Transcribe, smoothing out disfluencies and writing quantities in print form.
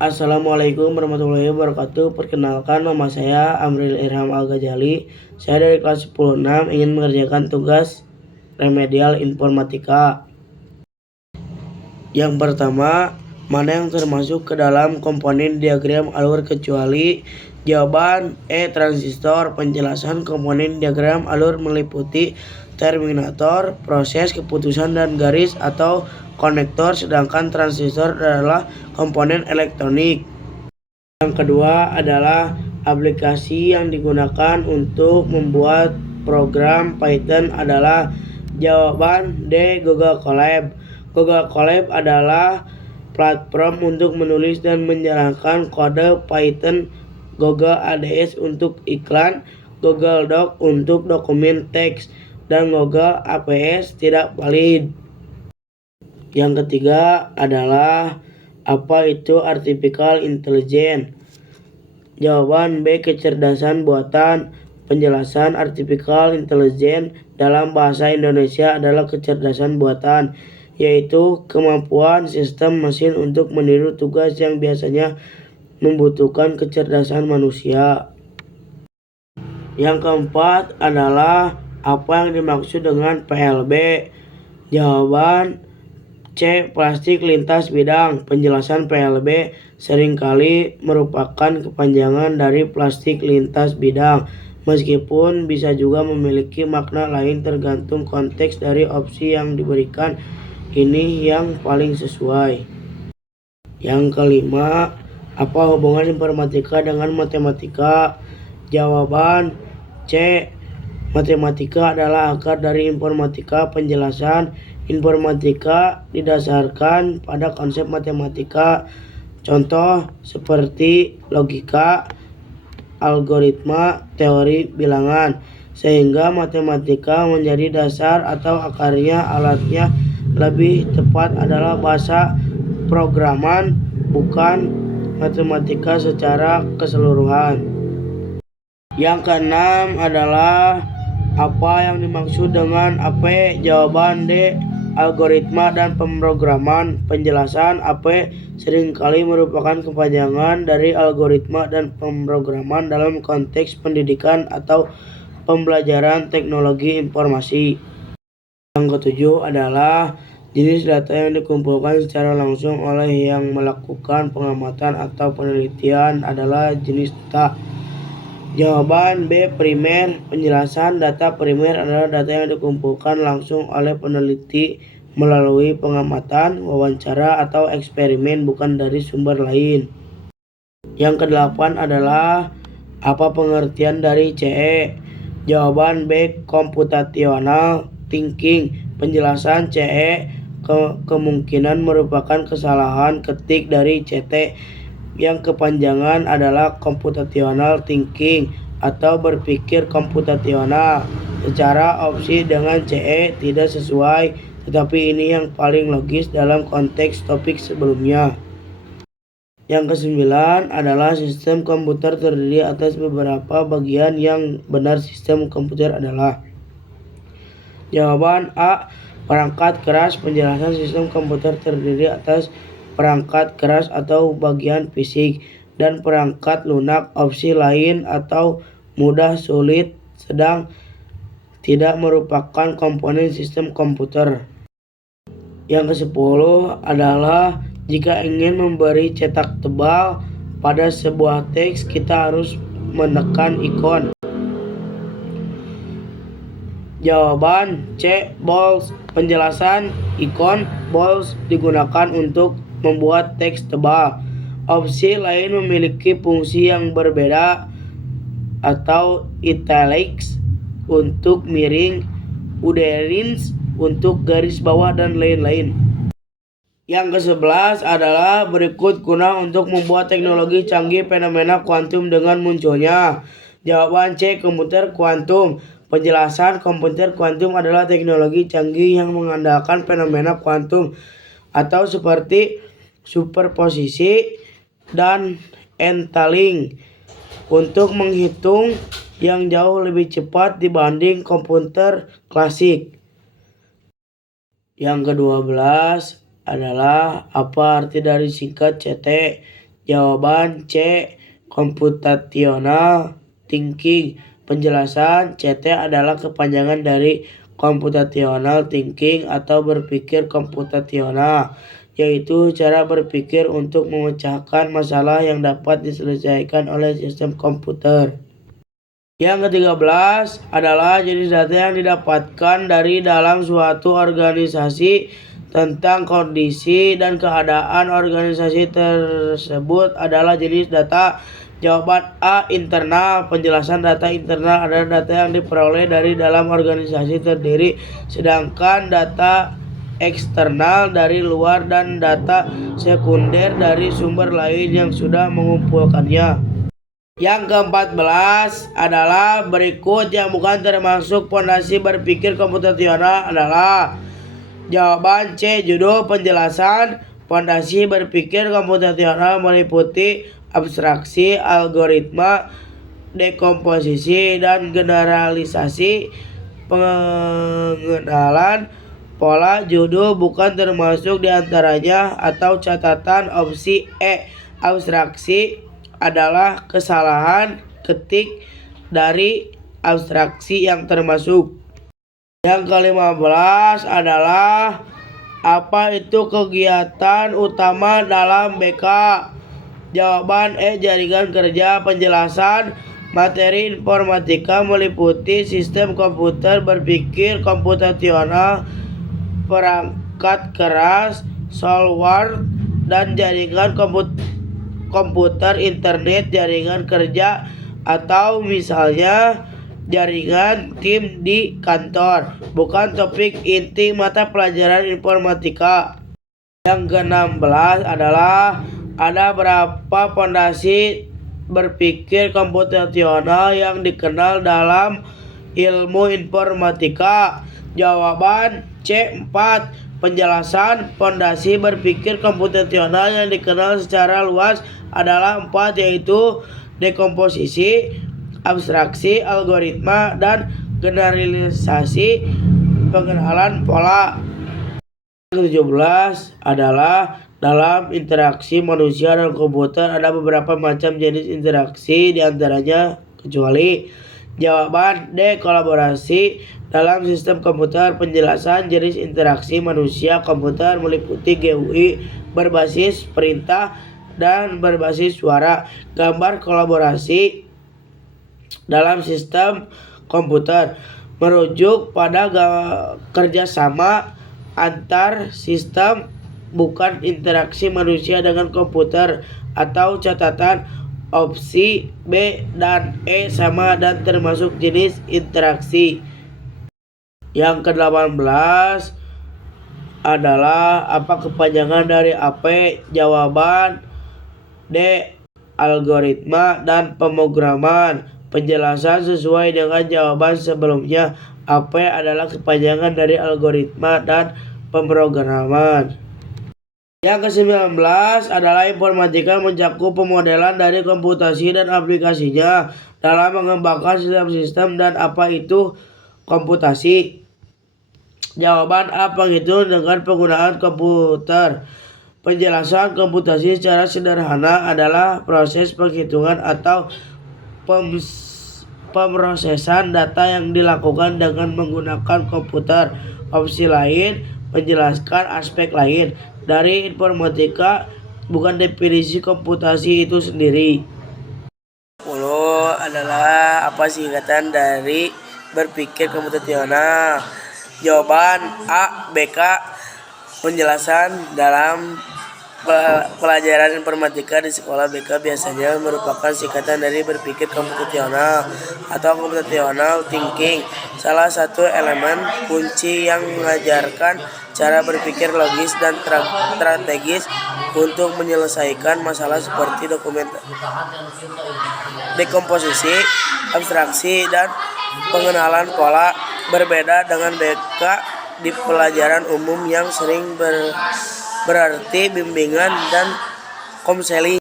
Assalamualaikum warahmatullahi wabarakatuh. Perkenalkan, nama saya Amril Irham Al-Ghazali. Saya dari kelas 10-6 ingin mengerjakan tugas remedial informatika. Yang pertama, mana yang termasuk ke dalam komponen diagram alur kecuali? Jawaban E. Transistor. Penjelasan komponen diagram alur meliputi terminator, proses, keputusan, dan garis atau konektor, sedangkan transistor adalah komponen elektronik. Yang kedua adalah aplikasi yang digunakan untuk membuat program Python adalah jawaban D. Google Colab. Google Colab adalah platform untuk menulis dan menjalankan kode Python. Google ADS untuk iklan, Google Doc untuk dokumen teks, dan Google APS tidak valid. Yang ketiga adalah apa itu artificial intelligence? Jawaban B. Kecerdasan buatan. Penjelasan artificial intelligence dalam bahasa Indonesia adalah kecerdasan buatan, yaitu kemampuan sistem mesin untuk meniru tugas yang biasanya membutuhkan kecerdasan manusia. Yang keempat adalah apa yang dimaksud dengan PLB? Jawaban C. Plastik lintas bidang. Penjelasan PLB seringkali merupakan kepanjangan dari plastik lintas bidang, meskipun bisa juga memiliki makna lain tergantung konteks dari opsi yang diberikan. Ini yang paling sesuai. Yang kelima, apa hubungan informatika dengan matematika? Jawaban C. Matematika adalah akar dari informatika. Penjelasan informatika didasarkan pada konsep matematika. Contoh seperti logika, algoritma, teori bilangan. Sehingga matematika menjadi dasar atau akarnya. Alatnya lebih tepat adalah bahasa programan, bukan matematika secara keseluruhan. Yang keenam adalah apa yang dimaksud dengan AP? Jawaban D. Algoritma dan pemrograman. Penjelasan AP seringkali merupakan kepanjangan dari algoritma dan pemrograman dalam konteks pendidikan atau pembelajaran teknologi informasi. Yang ketujuh adalah jenis data yang dikumpulkan secara langsung oleh yang melakukan pengamatan atau penelitian adalah jenis data. Jawaban B. Primer. Penjelasan data primer adalah data yang dikumpulkan langsung oleh peneliti melalui pengamatan, wawancara, atau eksperimen, bukan dari sumber lain. Yang kedelapan adalah apa pengertian dari CE? Jawaban B. Computational thinking. Penjelasan CE kemungkinan merupakan kesalahan ketik dari CT yang kepanjangan adalah computational thinking atau berpikir komputasional. Secara opsi dengan CE tidak sesuai, tetapi ini yang paling logis dalam konteks topik sebelumnya. Yang kesembilan adalah sistem komputer terdiri atas beberapa bagian. Yang benar sistem komputer adalah jawaban A. Perangkat keras. Penjelasan sistem komputer terdiri atas perangkat keras atau bagian fisik dan perangkat lunak. Opsi lain atau mudah, sulit, sedang tidak merupakan komponen sistem komputer. Yang ke-10 adalah jika ingin memberi cetak tebal pada sebuah teks, kita harus menekan ikon. Jawaban C. Bold. Penjelasan ikon bold digunakan untuk membuat teks tebal. Opsi lain memiliki fungsi yang berbeda, atau italics untuk miring, underlines untuk garis bawah, dan lain-lain. Yang ke-11 adalah berikut guna untuk membuat teknologi canggih fenomena kuantum dengan munculnya. Jawaban C. Komputer kuantum. Penjelasan komputer kuantum adalah teknologi canggih yang mengandalkan fenomena kuantum atau seperti superposisi dan entangling untuk menghitung yang jauh lebih cepat dibanding komputer klasik. Yang ke-12 adalah apa arti dari singkat CT? Jawaban C. Computational Thinking. Penjelasan CT adalah kepanjangan dari Computational Thinking atau berpikir komputasional, yaitu cara berpikir untuk memecahkan masalah yang dapat diselesaikan oleh sistem komputer. Yang ke-13 adalah jenis data yang didapatkan dari dalam suatu organisasi tentang kondisi dan keadaan organisasi tersebut adalah jenis data. Jawaban A. Internal. Penjelasan data internal adalah data yang diperoleh dari dalam organisasi terdiri, sedangkan data eksternal dari luar dan data sekunder dari sumber lain yang sudah mengumpulkannya. Yang ke-14 adalah berikut yang bukan termasuk fondasi berpikir komputasional adalah. Jawaban C. Judul penjelasan. Fondasi berpikir komputasional meliputi abstraksi, algoritma, dekomposisi, dan generalisasi. Pengenalan pola judul bukan termasuk diantaranya atau catatan opsi E. Abstraksi adalah kesalahan ketik dari abstraksi yang termasuk. Yang ke-15 adalah apa itu kegiatan utama dalam BK? Jawaban E. Jaringan kerja. Penjelasan materi informatika meliputi sistem komputer berpikir komputasional, perangkat keras, software, dan jaringan komputer internet, jaringan kerja, atau misalnya jaringan tim di kantor. Bukan topik inti mata pelajaran informatika. Yang ke-16 adalah ada berapa fondasi berpikir komputasional yang dikenal dalam ilmu informatika? Jawaban C. 4. Penjelasan fondasi berpikir komputasional yang dikenal secara luas adalah 4, yaitu dekomposisi, abstraksi, algoritma, dan generalisasi. Pengenalan pola. Yang ke-17 adalah dalam interaksi manusia dan komputer ada beberapa macam jenis interaksi, diantaranya kecuali. Jawaban D. Kolaborasi. Dalam sistem komputer, penjelasan jenis interaksi manusia komputer meliputi GUI berbasis perintah dan berbasis suara. Gambar kolaborasi dalam sistem komputer merujuk pada kerjasama antar sistem, bukan interaksi manusia dengan komputer, atau catatan opsi B dan E sama dan termasuk jenis interaksi. Yang ke-18 adalah apa kepanjangan dari AP? Jawaban D. Algoritma dan pemrograman. Penjelasan sesuai dengan jawaban sebelumnya. AP adalah kepanjangan dari algoritma dan pemrograman. Yang ke-19 adalah informatika mencakup pemodelan dari komputasi dan aplikasinya dalam mengembangkan sistem-sistem. Dan apa itu komputasi? Jawaban A. Penghitung dengan penggunaan komputer. Penjelasan komputasi secara sederhana adalah proses penghitungan atau pemrosesan data yang dilakukan dengan menggunakan komputer. Opsi lain menjelaskan aspek lain dari informatika, bukan definisi komputasi itu sendiri. 10 adalah apa singkatan dari berpikir komputasional? Jawaban A. BK. Penjelasan dalam pelajaran informatika di sekolah BK biasanya merupakan singkatan dari berpikir komputasional atau computational thinking. Salah satu elemen kunci yang mengajarkan cara berpikir logis dan strategis untuk menyelesaikan masalah seperti dekomposisi, abstraksi, dan pengenalan pola. Berbeda dengan BK di pelajaran umum yang sering berarti bimbingan dan konseling.